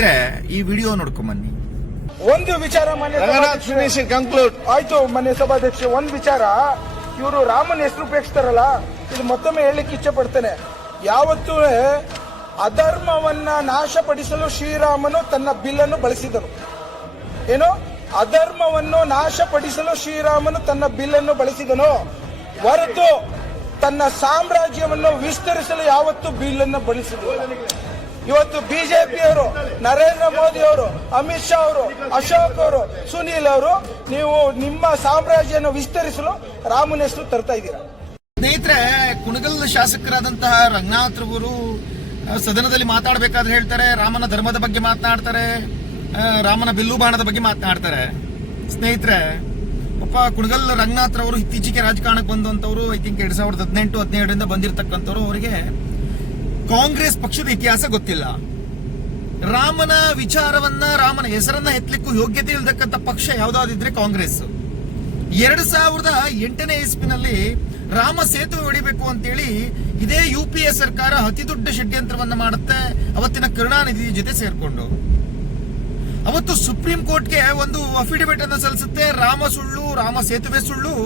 ಸ್ನೇಹಿತರೆ, ಈ ವಿಡಿಯೋ ನೋಡ್ಕೊಂಬನ್ನಿ. ಒಂದು ವಿಚಾರ ಕಂಕ್ಲೂಡ್ ಆಯ್ತು. ಮಾನ್ಯ ಸಭಾಧ್ಯಕ್ಷ, ಒಂದು ವಿಚಾರ, ಇವರು ರಾಮನ ಹೆಸರು ಉಪಯೋಗಿಸ್ತಾರಲ್ಲ, ಇದು ಮತ್ತೊಮ್ಮೆ ಹೇಳಲಿಕ್ಕೆ ಇಚ್ಛೆ ಪಡ್ತೇನೆ. ಯಾವತ್ತೂ ಅಧರ್ಮವನ್ನ ನಾಶಪಡಿಸಲು ಶ್ರೀರಾಮನು ತನ್ನ ಬಿಲ್ಲನ್ನು ಬಳಸಿದನು. ಏನು? ಅಧರ್ಮವನ್ನು ನಾಶಪಡಿಸಲು ಶ್ರೀರಾಮನು ತನ್ನ ಬಿಲ್ಲನ್ನು ಬಳಸಿದನು ಹೊರತು ತನ್ನ ಸಾಮ್ರಾಜ್ಯವನ್ನು ವಿಸ್ತರಿಸಲು ಯಾವತ್ತೂ ಬಿಲ್ಲನ್ನು ಬಳಸಿದರು. ಇವತ್ತು ಬಿಜೆಪಿಯವರು, ನರೇಂದ್ರ ಮೋದಿ ಅವರು, ಅಮಿತ್ ಶಾ ಅವರು, ಅಶೋಕ್ ಅವರು, ಸುನೀಲ್ ಅವರು, ನೀವು ನಿಮ್ಮ ಸಾಮ್ರಾಜ್ಯವನ್ನು ವಿಸ್ತರಿಸಲು ರಾಮನ ಹೆಸರು ತರ್ತಾ ಇದ್ದೀರಾ. ಸ್ನೇಹಿತರೆ, ಕುಣಗಲ್ ಶಾಸಕರಾದಂತಹ ರಂಗನಾಥ್ ರವರು ಸದನದಲ್ಲಿ ಮಾತಾಡಬೇಕಾದ್ರೆ ಹೇಳ್ತಾರೆ, ರಾಮನ ಧರ್ಮದ ಬಗ್ಗೆ ಮಾತನಾಡ್ತಾರೆ, ರಾಮನ ಬಿಲ್ಲು ಬಾಣದ ಬಗ್ಗೆ ಮಾತನಾಡ್ತಾರೆ. ಸ್ನೇಹಿತರೆ, ಪಾಪ ಕುಣಗಲ್ ರಂಗನಾಥ್ ರವರು ಇತ್ತೀಚೆಗೆ ರಾಜಕಾರಣಕ್ಕೆ ಬಂದಂತವರು, ಐ ಥಿಂಕ್ 2018-17 ಬಂದಿರತಕ್ಕಂಥವ್ರು. ಅವರಿಗೆ ಕಾಂಗ್ರೆಸ್ ಪಕ್ಷದ ಇತಿಹಾಸ ಗೊತ್ತಿಲ್ಲ. ರಾಮನ ವಿಚಾರವನ್ನ, ರಾಮನ ಹೆಸರನ್ನ ಎತ್ತಲಿಕ್ಕೂ ಯೋಗ್ಯತೆ ಇಲ್ದಕ್ಕಂಥ ಪಕ್ಷ ಯಾವ್ದಾದಿದ್ರೆ ಕಾಂಗ್ರೆಸ್. 2008ನೇ ಇಸ್ವಿನಲ್ಲಿ ರಾಮ ಸೇತುವೆ ಹೊಡಿಬೇಕು ಅಂತೇಳಿ ಇದೇ UPA ಸರ್ಕಾರ ಅತಿ ದೊಡ್ಡ ಷಡ್ಯಂತ್ರವನ್ನ ಮಾಡುತ್ತೆ, ಅವತ್ತಿನ ಕರುಣಾನಿಧಿ ಜೊತೆ ಸೇರ್ಕೊಂಡು. ಅವತ್ತು ಸುಪ್ರೀಂ ಕೋರ್ಟ್ಗೆ ಒಂದು ಅಫಿಡವಿಟ್ ಅನ್ನು ಸಲ್ಲಿಸುತ್ತೆ. ರಾಮ ಸುಳ್ಳು, ರಾಮ ಸೇತುವೆ ಸುಳ್ಳು,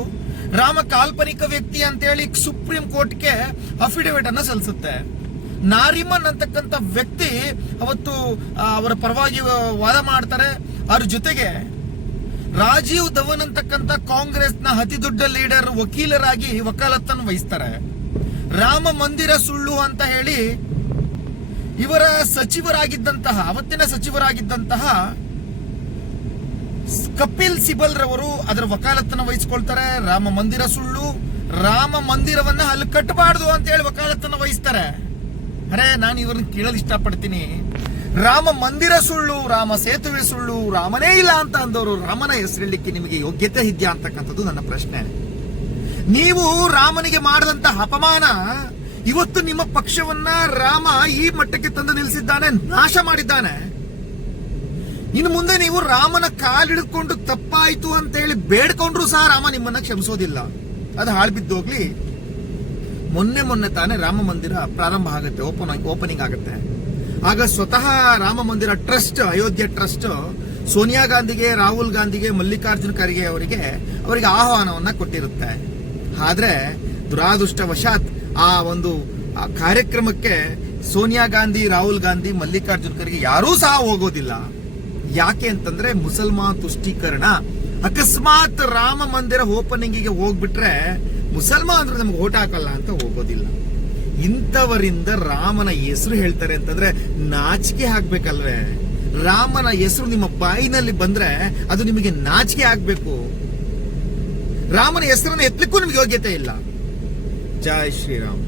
ರಾಮ ಕಾಲ್ಪನಿಕ ವ್ಯಕ್ತಿ ಅಂತೇಳಿ ಸುಪ್ರೀಂ ಕೋರ್ಟ್ಗೆ ಅಫಿಡವಿಟ್ ಅನ್ನು ಸಲ್ಲಿಸುತ್ತೆ. ನಾರಿಮನ್ ಅಂತಕ್ಕಂಥ ವ್ಯಕ್ತಿ ಅವತ್ತು ಅವರ ಪರವಾಗಿ ವಾದ ಮಾಡ್ತಾರೆ. ಅವ್ರ ಜೊತೆಗೆ ರಾಜೀವ್ ಧವನ್ ಅಂತಕ್ಕಂಥ ಕಾಂಗ್ರೆಸ್ನ ಅತಿ ದೊಡ್ಡ ಲೀಡರ್ ವಕೀಲರಾಗಿ ವಕಾಲತ್ತನ್ನು ವಹಿಸ್ತಾರೆ. ರಾಮ ಮಂದಿರ ಸುಳ್ಳು ಅಂತ ಹೇಳಿ ಇವರ ಸಚಿವರಾಗಿದ್ದಂತಹ, ಅವತ್ತಿನ ಸಚಿವರಾಗಿದ್ದಂತಹ ಕಪಿಲ್ ಸಿಬಲ್ ರವರು ಅದರ ವಕಾಲತ್ತನ್ನು ವಹಿಸಿಕೊಳ್ತಾರೆ. ರಾಮ ಮಂದಿರ ಸುಳ್ಳು, ರಾಮ ಮಂದಿರವನ್ನ ಅಲ್ಲಿ ಕಟ್ಟಬಾರ್ದು ಅಂತ ಹೇಳಿ ವಕಾಲತ್ತನ್ನು ವಹಿಸ್ತಾರೆ. ಅರೆ, ನಾನು ಇವ್ರನ್ನ ಕೇಳಲು ಇಷ್ಟಪಡ್ತೀನಿ. ರಾಮ ಮಂದಿರ ಸುಳ್ಳು, ರಾಮ ಸೇತುವೆ ಸುಳ್ಳು, ರಾಮನೇ ಇಲ್ಲ ಅಂತ ಅಂದವರು ರಾಮನ ಹೆಸರಿಡಲಿಕ್ಕೆ ನಿಮಗೆ ಯೋಗ್ಯತೆ ಇದೆಯಾ ಅಂತಕ್ಕಂಥದ್ದು ನನ್ನ ಪ್ರಶ್ನೆ. ನೀವು ರಾಮನಿಗೆ ಮಾಡಿದಂತಹ ಅಪಮಾನ ಇವತ್ತು ನಿಮ್ಮ ಪಕ್ಷವನ್ನ ರಾಮ ಈ ಮಟ್ಟಕ್ಕೆ ತಂದು ನಿಲ್ಲಿಸಿದ್ದಾನೆ, ನಾಶ ಮಾಡಿದ್ದಾನೆ. ಇನ್ನು ಮುಂದೆ ನೀವು ರಾಮನ ಕಾಲಿಡ್ಕೊಂಡು ತಪ್ಪಾಯ್ತು ಅಂತ ಹೇಳಿ ಬೇಡ್ಕೊಂಡ್ರು ಸಹ ರಾಮ ನಿಮ್ಮನ್ನ ಕ್ಷಮಿಸೋದಿಲ್ಲ. ಅದು ಹಾಳ್ಬಿದ್ದೋಗ್ಲಿ. ಮೊನ್ನೆ ತಾನೇ ರಾಮ ಮಂದಿರ ಪ್ರಾರಂಭ ಆಗುತ್ತೆ, ಓಪನಿಂಗ್ ಆಗುತ್ತೆ. ಆಗ ಸ್ವತಃ ರಾಮ ಮಂದಿರ ಟ್ರಸ್ಟ್, ಅಯೋಧ್ಯೆ ಟ್ರಸ್ಟ್, ಸೋನಿಯಾ ಗಾಂಧಿಗೆ, ರಾಹುಲ್ ಗಾಂಧಿಗೆ, ಮಲ್ಲಿಕಾರ್ಜುನ್ ಖರ್ಗೆ ಅವರಿಗೆ ಆಹ್ವಾನವನ್ನ ಕೊಟ್ಟಿರುತ್ತೆ. ಆದ್ರೆ ದುರಾದೃಷ್ಟವಶಾತ್ ಆ ಒಂದು ಕಾರ್ಯಕ್ರಮಕ್ಕೆ ಸೋನಿಯಾ ಗಾಂಧಿ, ರಾಹುಲ್ ಗಾಂಧಿ, ಮಲ್ಲಿಕಾರ್ಜುನ್ ಖರ್ಗೆ ಯಾರೂ ಸಹ ಹೋಗೋದಿಲ್ಲ. ಯಾಕೆ ಅಂತಂದ್ರೆ ಮುಸಲ್ಮಾನ್ ತುಷ್ಟೀಕರಣ. ಅಕಸ್ಮಾತ್ ರಾಮ ಮಂದಿರ ಓಪನಿಂಗಿಗೆ ಹೋಗ್ಬಿಟ್ರೆ ಮುಸಲ್ಮಾನರು ನಮ್ಗೆ ಓಟ್ ಹಾಕಲ್ಲ ಅಂತ ಹೋಗೋದಿಲ್ಲ. ಇಂಥವರಿಂದ ರಾಮನ ಹೆಸರು ಹೇಳ್ತಾರೆ ಅಂತಂದ್ರೆ ನಾಚಿಕೆ ಆಗ್ಬೇಕಲ್ವೇ? ರಾಮನ ಹೆಸರು ನಿಮ್ಮ ಬಾಯಿನಲ್ಲಿ ಬಂದ್ರೆ ಅದು ನಿಮಗೆ ನಾಚಿಕೆ ಆಗ್ಬೇಕು. ರಾಮನ ಹೆಸರನ್ನು ಎತ್ತಲಿಕ್ಕೂ ನಿಮ್ಗೆ ಯೋಗ್ಯತೆ ಇಲ್ಲ. ಜೈ ಶ್ರೀರಾಮ್.